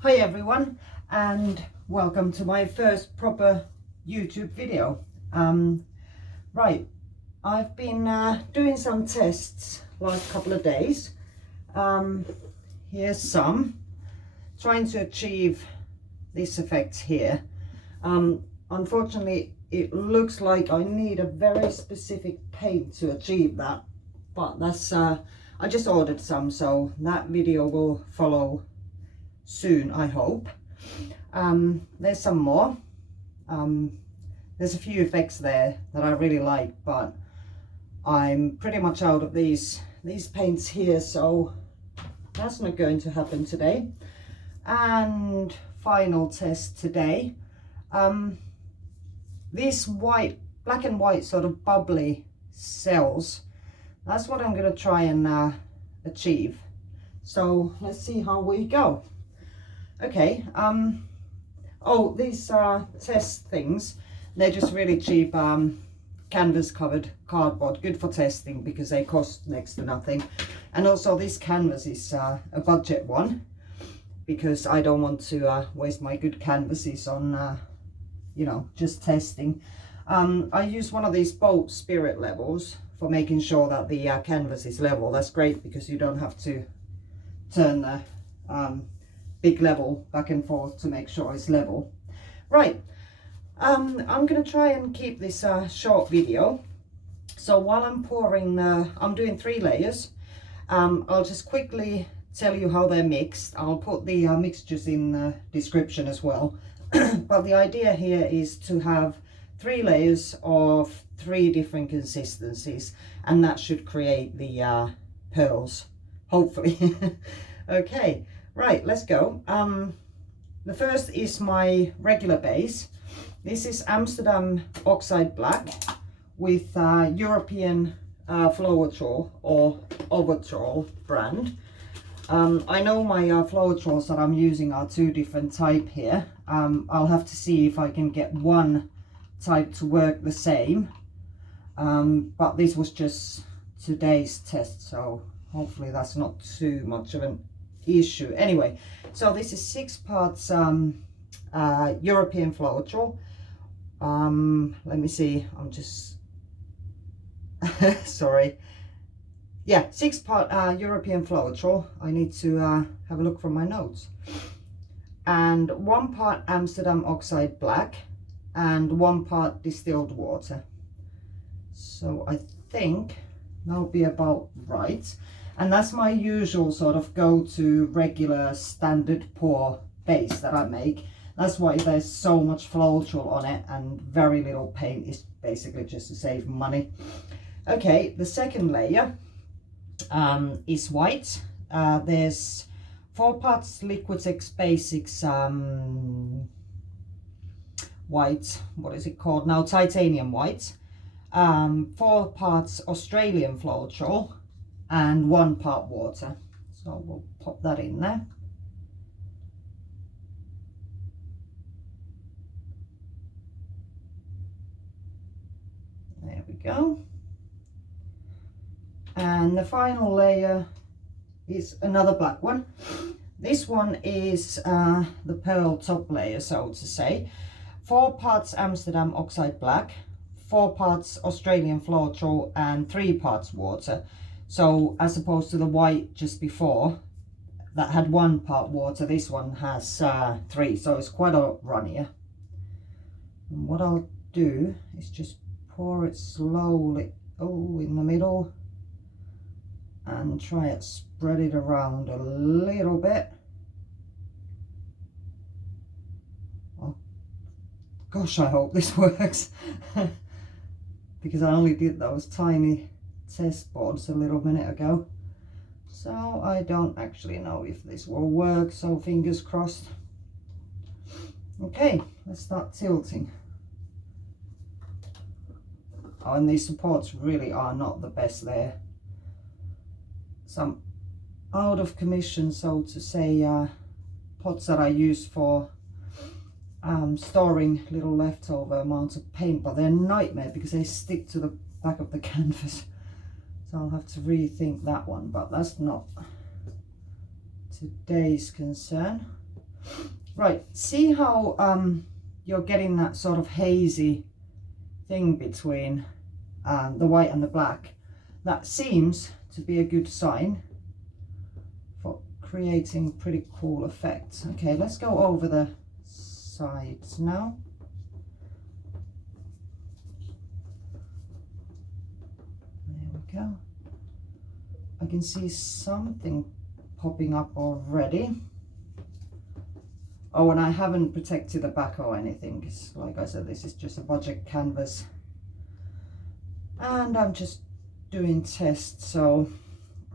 Hi everyone, and welcome to my first proper YouTube video. Right, I've been doing some tests last couple of days. Here's some, trying to achieve this effect here. Unfortunately, it looks like I need a very specific paint to achieve that, but that's I just ordered some, so that video will follow soon, I hope. There's some more. There's a few effects there that I really like, but I'm pretty much out of these paints here, so that's not going to happen today. And final test today, these white, black and white sort of bubbly cells, that's what I'm going to try and achieve. So let's see how we go. Okay, oh, these test things, they're just really cheap canvas covered cardboard, good for testing because they cost next to nothing. And also this canvas is a budget one because I don't want to waste my good canvases on you know, just testing. I use one of these boat spirit levels for making sure that the canvas is level. That's great because you don't have to turn the big level back and forth to make sure it's level. Right, I'm gonna try and keep this short video. So while I'm pouring, I'm doing 3 layers. I'll just quickly tell you how they're mixed. I'll put the mixtures in the description as well. But the idea here is to have 3 layers of 3 different consistencies, and that should create the pearls, hopefully. Okay. Right, let's go. The first is my regular base. This is Amsterdam Oxide Black with European Floetrol or Owatrol brand. I know my Floetrols that I'm using are 2 different type here. I'll have to see if I can get one type to work the same. But this was just today's test, so hopefully that's not too much of an issue. Anyway, so this is 6 parts European Floetrol. Let me see, I'm just sorry. Yeah, 6 part European Floetrol. I need to have a look from my notes. And 1 part Amsterdam Oxide Black and 1 part distilled water. So I think that'll be about right. And that's my usual sort of go-to regular standard pour base that I make. That's why there's so much Floetrol on it and very little paint, is basically just to save money. Okay, the second layer is white. There's 4 parts Liquitex Basics white, what is it called now, titanium white. 4 parts Australian Floetrol and 1 part water. So we'll pop that in there. There we go. And the final layer is another black one. This one is the pearl top layer, so to say. 4 parts Amsterdam Oxide Black, 4 parts Australian Floetrol and 3 parts water. So as opposed to the white just before that had 1 part water, this one has 3, so it's quite a lot runnier. And what I'll do is just pour it slowly, in the middle, and try and spread it around a little bit. Oh gosh, I hope this works. Because I only did those tiny test boards a little minute ago, so I don't actually know if this will work, so fingers crossed. Okay, let's start tilting. Oh, and these supports really are not the best there. Some out of commission, so to say, pots that I use for storing little leftover amounts of paint, but they're a nightmare because they stick to the back of the canvas. So I'll have to rethink that one, but that's not today's concern. Right, see how you're getting that sort of hazy thing between the white and the black? That seems to be a good sign for creating pretty cool effects. Okay, let's go over the sides now. There we go. I can see something popping up already. Oh, and I haven't protected the back or anything, because like I said, this is just a budget canvas. And I'm just doing tests, so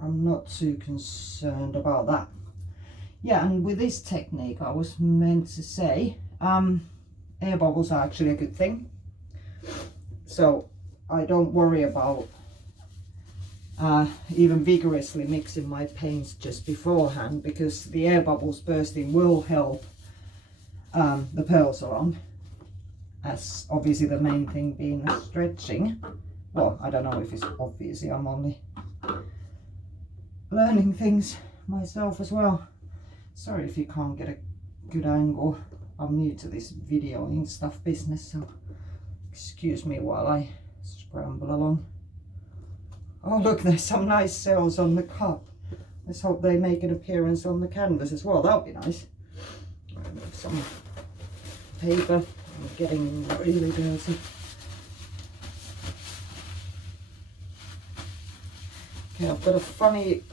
I'm not too concerned about that. Yeah, and with this technique, I was meant to say, air bubbles are actually a good thing. So I don't worry about even vigorously mixing my paints just beforehand, because the air bubbles bursting will help the pearls along, as obviously the main thing being stretching. Well, I don't know if it's obviously, I'm only learning things myself as well. Sorry if you can't get a good angle. I'm new to this videoing stuff business, so excuse me while I scramble along. Oh look, there's some nice cells on the cup. Let's hope they make an appearance on the canvas as well. That would be nice. Remove some paper. I'm getting really dirty. Okay, I've got a funny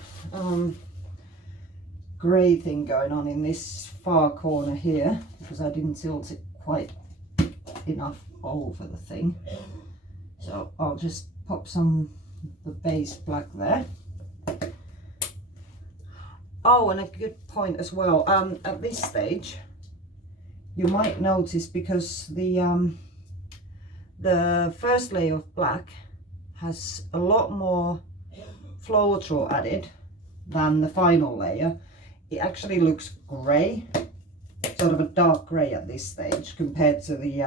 grey thing going on in this far corner here, because I didn't tilt it quite enough over the thing. So I'll just pop some the base black there. Oh, and a good point as well, at this stage you might notice, because the first layer of black has a lot more Floetrol added than the final layer. It actually looks grey, sort of a dark grey at this stage compared to the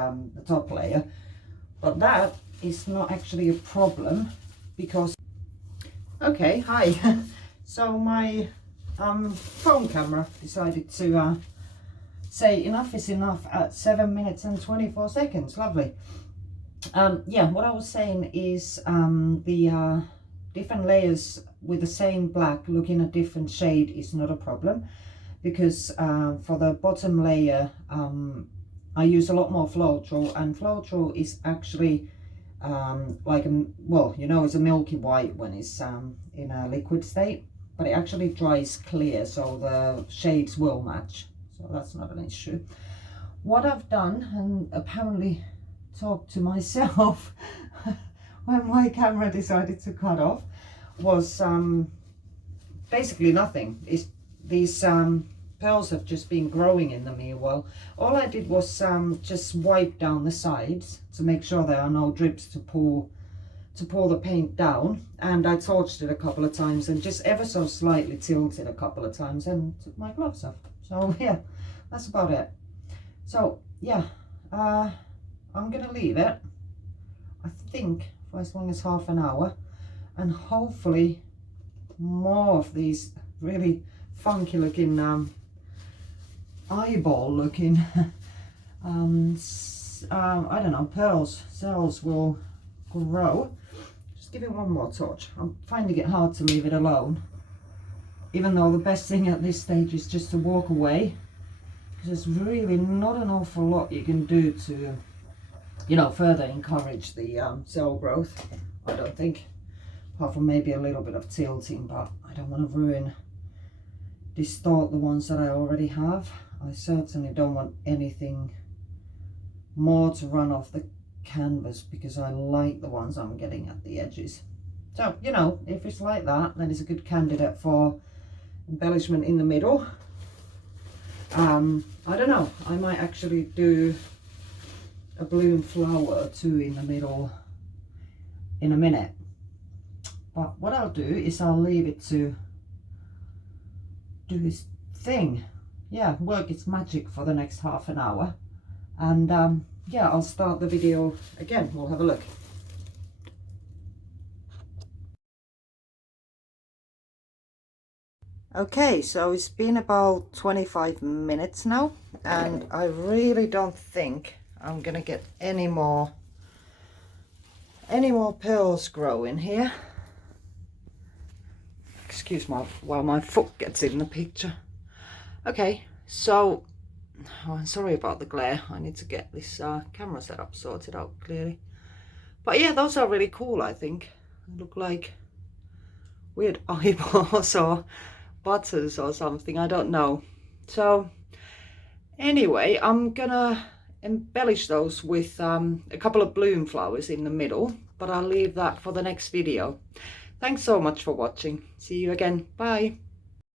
top layer, but that is not actually a problem, because okay, hi. So my phone camera decided to say enough is enough at 7 minutes and 24 seconds. Lovely. Yeah, what I was saying is the different layers with the same black looking a different shade is not a problem, because for the bottom layer I use a lot more Floetrol, and Floetrol is actually like a, well, you know, it's a milky white when it's in a liquid state, but it actually dries clear, so the shades will match, so that's not an issue. What I've done, and apparently talked to myself when my camera decided to cut off, was basically nothing. It's these pearls have just been growing in the meanwhile. All I did was just wipe down the sides to make sure there are no drips to pour the paint down, and I torched it a couple of times and just ever so slightly tilted a couple of times and took my gloves off. So yeah, that's about it. So yeah, I'm gonna leave it, I think, for as long as half an hour, and hopefully more of these really funky looking eyeball looking I don't know, pearls cells will grow. Just give it one more touch. I'm finding it hard to leave it alone, even though the best thing at this stage is just to walk away, because there's really not an awful lot you can do to, you know, further encourage the cell growth, I don't think, apart from maybe a little bit of tilting, but I don't want to distort the ones that I already have. I certainly don't want anything more to run off the canvas, because I like the ones I'm getting at the edges. So, you know, if it's like that, then it's a good candidate for embellishment in the middle. I don't know, I might actually do a bloom flower too in the middle in a minute. But what I'll do is I'll leave it to do its thing. Yeah, work its magic for the next half an hour. And yeah, I'll start the video again. We'll have a look. Okay, so it's been about 25 minutes now, and I really don't think I'm gonna get any more pearls growing here. Excuse me while my foot gets in the picture. Okay, so I'm sorry about the glare. I need to get this camera setup sorted out clearly. But yeah, those are really cool, I think. They look like weird eyeballs or butters or something, I don't know. So anyway, I'm gonna embellish those with a couple of bloom flowers in the middle, but I'll leave that for the next video. Thanks so much for watching. See you again. Bye.